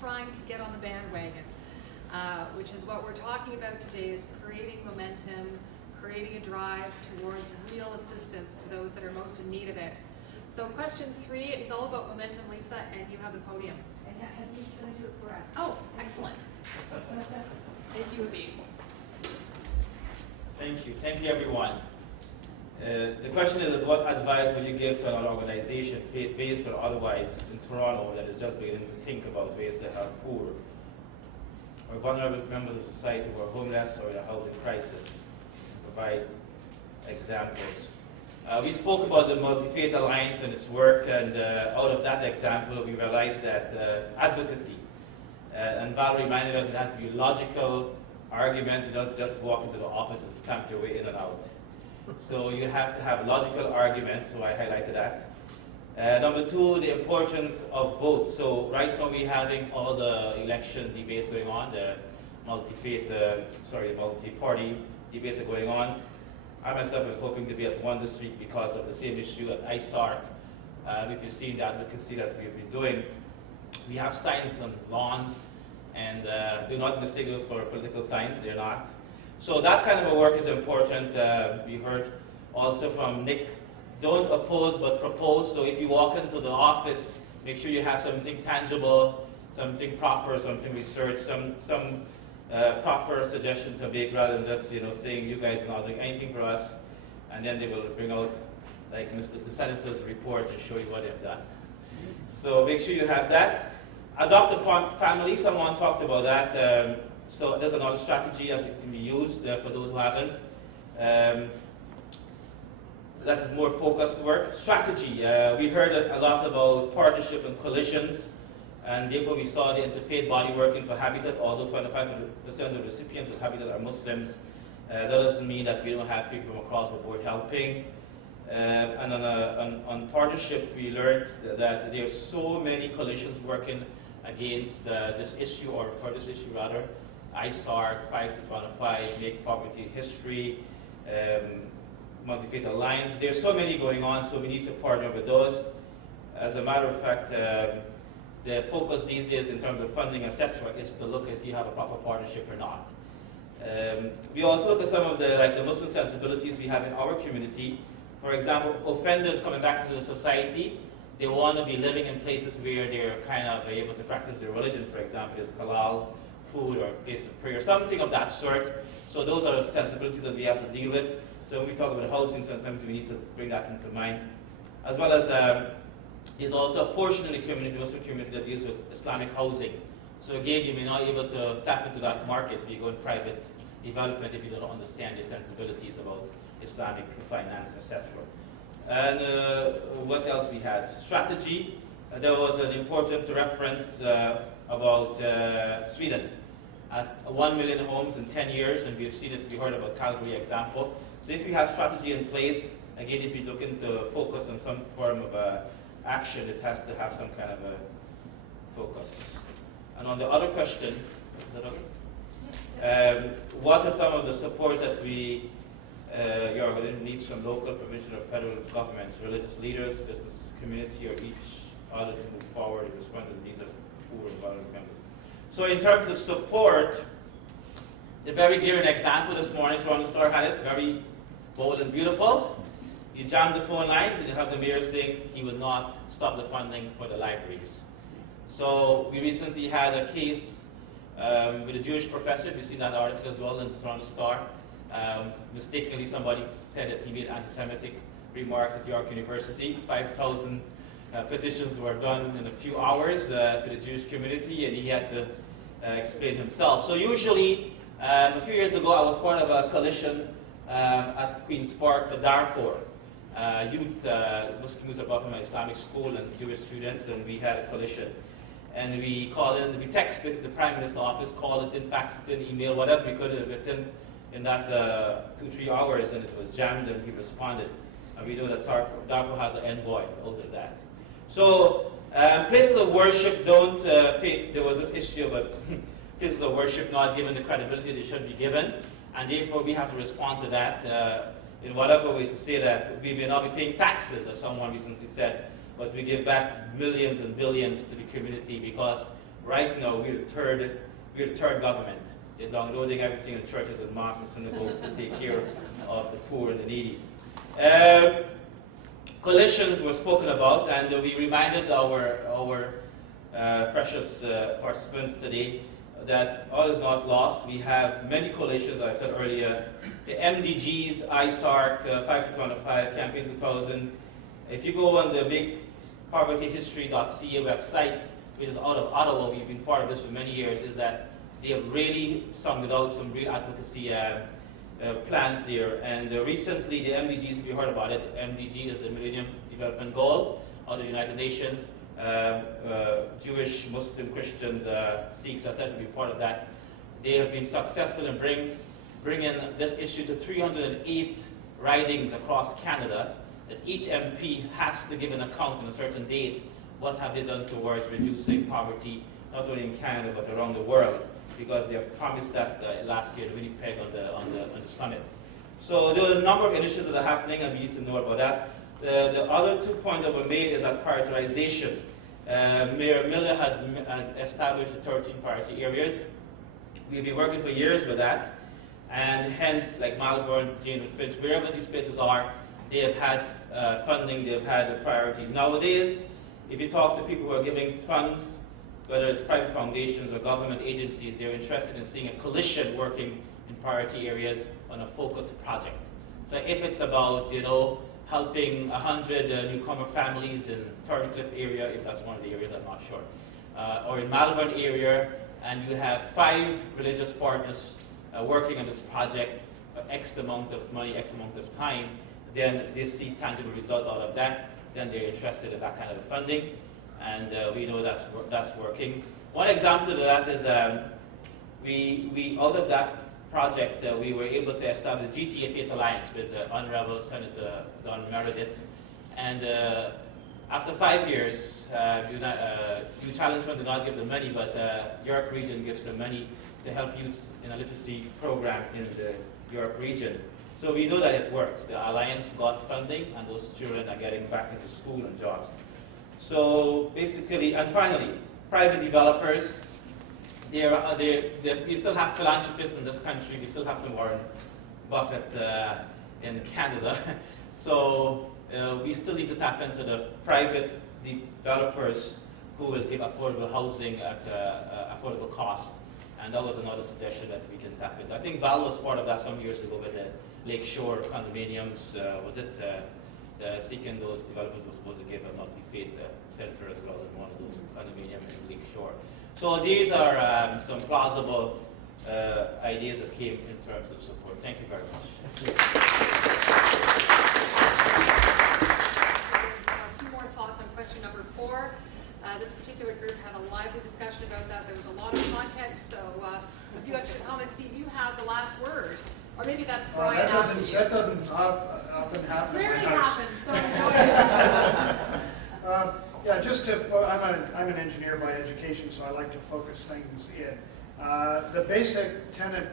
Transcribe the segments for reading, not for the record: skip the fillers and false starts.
trying to get on the bandwagon, which is what we're talking about today, is creating momentum, creating a drive towards real assistance to those that are most in need of it. So question 3 is all about momentum, Lisa, and you have the podium. And have you going to do it for us? Oh, excellent. Thank you, Abhi. Thank you. Thank you, everyone. The question is, what advice would you give to an organization, faith-based or otherwise, in Toronto that is just beginning to think about ways to help poor or vulnerable members of society who are homeless or in a housing crisis? Provide examples. We spoke about the Multi-Faith Alliance and its work, and out of that example, we realized that advocacy, and Valerie reminded us it has to be a logical argument. You don't just walk into the office and stamp your way in and out. So you have to have logical arguments, so I highlighted that. Number 2, the importance of votes. So right now we're having all the election debates going on, the multi-party debates are going on. I myself was hoping to be at Wonder Street because of the same issue at ISARC. If you've seen the advocacy that we've been doing, we have signs on lawns, and do not mistake those for political signs, they're not. So that kind of a work is important. We heard also from Nick, don't oppose but propose. So if you walk into the office, make sure you have something tangible, something proper, something researched, some proper suggestions to make, rather than just saying you guys are not doing anything for us, and then they will bring out like the senator's report and show you what they've done. So make sure you have that. Adopt a family, someone talked about that. So there's another strategy that can be used for those who haven't. That's more focused work. Strategy, we heard a lot about partnership and coalitions, and therefore we saw the Interfaith body working for Habitat, although 25% of the recipients of Habitat are Muslims. That doesn't mean that we don't have people from across the board helping. And on partnership, we learned that there are so many coalitions working against this issue, or for this issue rather. ISARC, 5 to 25, Make Poverty History, Multi-Faith Alliance. There are so many going on, so we need to partner with those. As a matter of fact, the focus these days in terms of funding, etc., is to look if you have a proper partnership or not. We also look at some of the Muslim sensibilities we have in our community. For example, offenders coming back into the society, they want to be living in places where they're kind of able to practice their religion. For example, there's halal food or place of prayer, something of that sort. So those are the sensibilities that we have to deal with. So when we talk about housing, sometimes we need to bring that into mind. As well as there's also a portion in the community, Muslim community, that deals with Islamic housing. So again, you may not be able to tap into that market if you go in private development if you don't understand the sensibilities about Islamic finance, etc. And what else we had? Strategy. There was an important reference about Sweden. At 1 million homes in 10 years, and we've seen it, we heard about Calgary example. So if you have strategy in place, again, if you're looking to focus on some form of action, it has to have some kind of a focus. And on the other question, is that okay? What are some of the supports that your organization needs from local, provincial, or federal governments, religious leaders, business community, or each other to move forward and respond to the needs of poor and vulnerable members? So in terms of support, the very clear example this morning, Toronto Star had it, very bold and beautiful. You jam the phone lines and you have the mayor saying he will not stop the funding for the libraries. So we recently had a case with a Jewish professor. We've seen that article as well in the Toronto Star. Mistakenly, somebody said that he made anti-Semitic remarks at York University. 5,000 petitions were done in a few hours to the Jewish community, and he had to explain himself. So usually, a few years ago, I was part of a coalition at Queen's Park for Darfur. Muslims are brought from an Islamic school and Jewish students, and we had a coalition. And we called in, we texted the Prime Minister's office, called it in, faxed it in, email, whatever we could within in that 2-3 hours, and it was jammed, and he responded. And we know that Darfur has an envoy over that. So places of worship don't pay. There was this issue about places of worship not given the credibility they should be given, and therefore we have to respond to that in whatever way to say that we may not be paying taxes, as someone recently said, but we give back millions and billions to the community because right now we're the third government. They're downloading everything in the churches and mosques and synagogues to take care of the poor and the needy. Coalitions were spoken about, and we reminded our precious participants today that all is not lost. We have many coalitions, as I said earlier, the MDGs, ISARC, 5 to 25, Campaign 2000. If you go on the big povertyhistory.ca website, which is out of Ottawa, we've been part of this for many years, is that they have really summed out some real advocacy plans there. And recently, the MDGs, we heard about it. MDG is the Millennium Development Goal of the United Nations. Jewish, Muslim, Christians, Sikhs, etc. to be part of that. They have been successful in bringing this issue to 308 ridings across Canada, that each MP has to give an account on a certain date. What have they done towards reducing poverty, not only in Canada but around the world? Because they have promised that last year at Winnipeg on the summit. So there are a number of initiatives that are happening, and we need to know about that. The other 2 points that were made is that prioritization. Mayor Miller had established the 13 priority areas. We've been working for years with that, and hence, like Malvern, Jane and Finch, wherever these places are, they have had funding, they have had priorities. Nowadays, if you talk to people who are giving funds, whether it's private foundations or government agencies, they're interested in seeing a coalition working in priority areas on a focused project. So if it's about, helping 100 newcomer families in Thorncliffe area, if that's one of the areas, I'm not sure, or in Malvern area, and you have 5 religious partners working on this project for X amount of money, X amount of time, then they see tangible results out of that, then they're interested in that kind of funding, and we know that's working. One example of that is we out of that project, we were able to establish the GTA Faith Alliance with Honorable Senator Don Meredith. And after 5 years, you challenged them to not give them money, but York Region gives them money to help youth in a literacy program in the York Region. So we know that it works. The Alliance got funding, and those children are getting back into school and jobs. So basically, and finally, private developers. We still have philanthropists in this country. We still have some Warren Buffett in Canada. So we still need to tap into the private developers who will give affordable housing at affordable cost. And that was another suggestion that we can tap into. I think Val was part of that some years ago with the Lakeshore condominiums. Was it seeking those developers were supposed to give a multi-faith center as well in one of those condominiums in Lakeshore. So these are some plausible ideas that came in terms of support. Thank you very much. A few more thoughts on question number 4. This particular group had a lively discussion about that. There was a lot of content, so if you have to comment, Steve, you have the last word. Or maybe that's Brian after you. That doesn't often happen. Rarely happens, so enjoy it. Yeah, I'm an engineer by education, so I like to focus things in. The basic tenet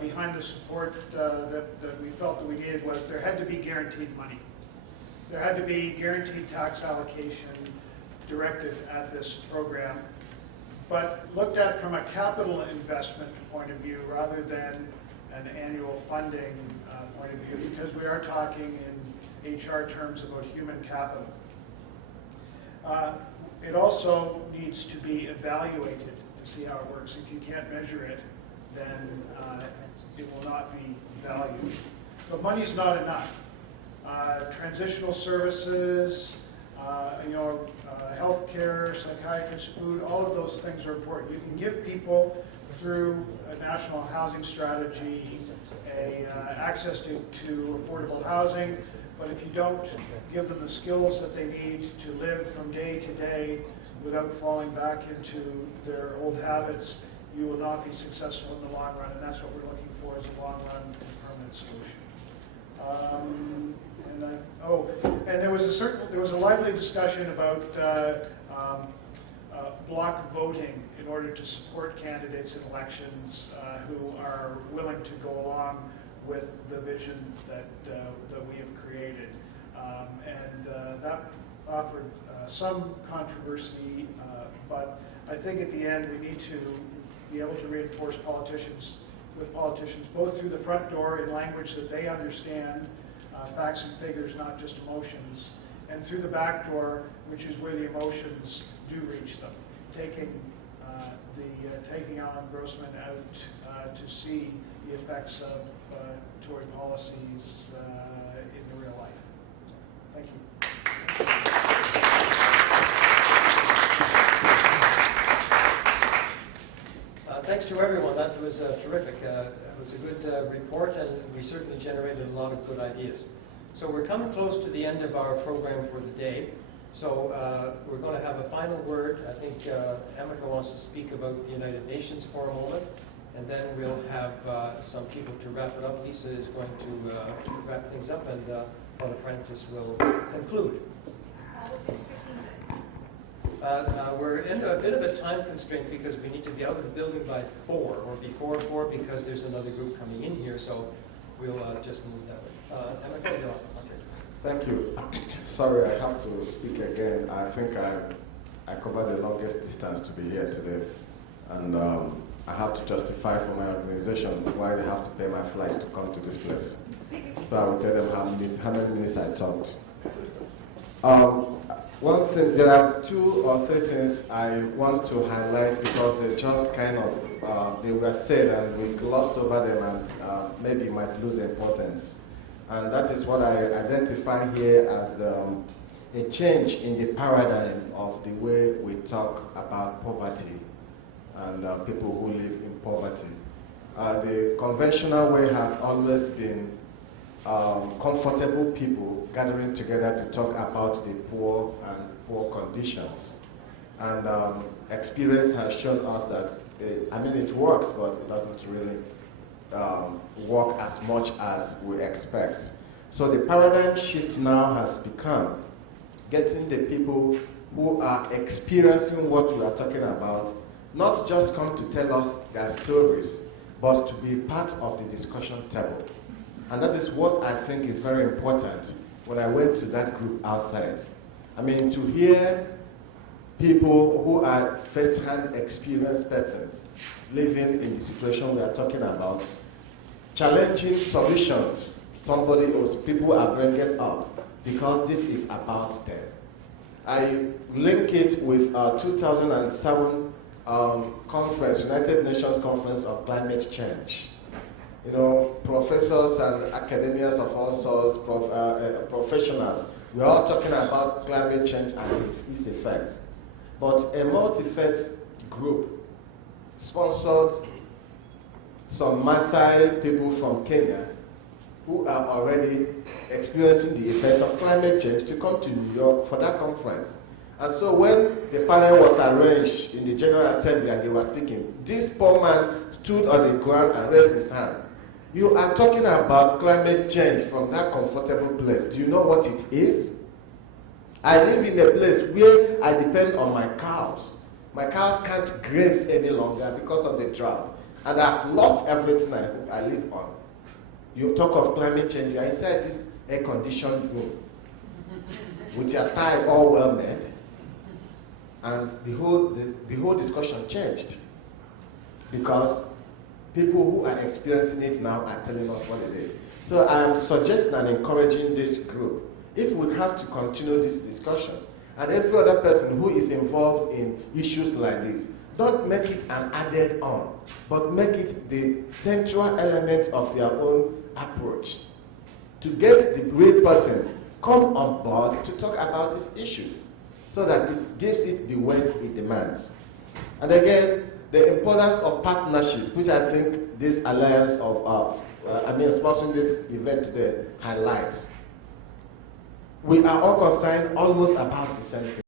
behind the support that we felt that we needed was there had to be guaranteed money. There had to be guaranteed tax allocation directed at this program, but looked at from a capital investment point of view rather than an annual funding point of view, because we are talking in HR terms about human capital. It also needs to be evaluated to see how it works. If you can't measure it, then it will not be valued. But money's not enough. Transitional services, healthcare, psychiatrists, food, all of those things are important. You can give people through a national housing strategy access to affordable housing, but if you don't give them the skills that they need to live from day to day without falling back into their old habits, you will not be successful in the long run, and that's what we're looking for, is a long run and permanent solution. And there was a lively discussion about block voting in order to support candidates in elections who are willing to go along with the vision that we have created. That offered some controversy, but I think at the end we need to be able to reinforce with politicians, both through the front door in language that they understand, facts and figures, not just emotions, and through the back door, which is where the emotions do reach them, taking Alan Grossman out to see the effects of Tory policies in the real life. Thank you. Thanks to everyone. That was terrific. It was a good report, and we certainly generated a lot of good ideas. So we're coming close to the end of our program for the day. So we're going to have a final word. I think Emeka wants to speak about the United Nations for a moment, and then we'll have some people to wrap it up. Lisa is going to wrap things up, and Father Francis will conclude. We're in a bit of a time constraint because we need to be out of the building by 4 or before 4 because there's another group coming in here, so we'll just move that way. Emeka, you're on. Okay. Thank you. Sorry, I have to speak again. I think I covered the longest distance to be here today, and I have to justify for my organization why they have to pay my flights to come to this place. So I will tell them how many minutes I talked. One thing, there are 2 or 3 things I want to highlight because they just kind of, they were said and we glossed over them and maybe might lose importance. And that is what I identify here as a change in the paradigm of the way we talk about poverty and people who live in poverty. The conventional way has always been comfortable people gathering together to talk about the poor and poor conditions. And experience has shown us that, it works, but it doesn't really work as much as we expect. So the paradigm shift now has become getting the people who are experiencing what we are talking about, not just come to tell us their stories, but to be part of the discussion table. And that is what I think is very important when I went to that group outside. To hear people who are first-hand experienced persons living in the situation we are talking about, challenging solutions somebody or people are bringing up because this is about them. I link it with our 2007 conference, United Nations Conference on Climate Change. Professors and academians of all sorts, professionals, we're all talking about climate change and its effects. But a multi-faith group sponsored some Maasai people from Kenya who are already experiencing the effects of climate change to come to New York for that conference. And so when the panel was arranged in the General Assembly and they were speaking, this poor man stood on the ground and raised his hand. You are talking about climate change from that comfortable place. Do you know what it is? I live in a place where I depend on my cows. My cows can't graze any longer because of the drought. And I've lost everything I live on. You talk of climate change, you are inside this air-conditioned room with your tie all well made. And the whole discussion changed because people who are experiencing it now are telling us what it is. So I am suggesting and encouraging this group, if we have to continue this discussion, and every other person who is involved in issues like this, don't make it an added on, but make it the central element of your own approach. To get the great persons come on board to talk about these issues, so that it gives it the weight it demands. And again, the importance of partnership, which I think this alliance of sponsoring this event today highlights. We are all concerned almost about the same thing.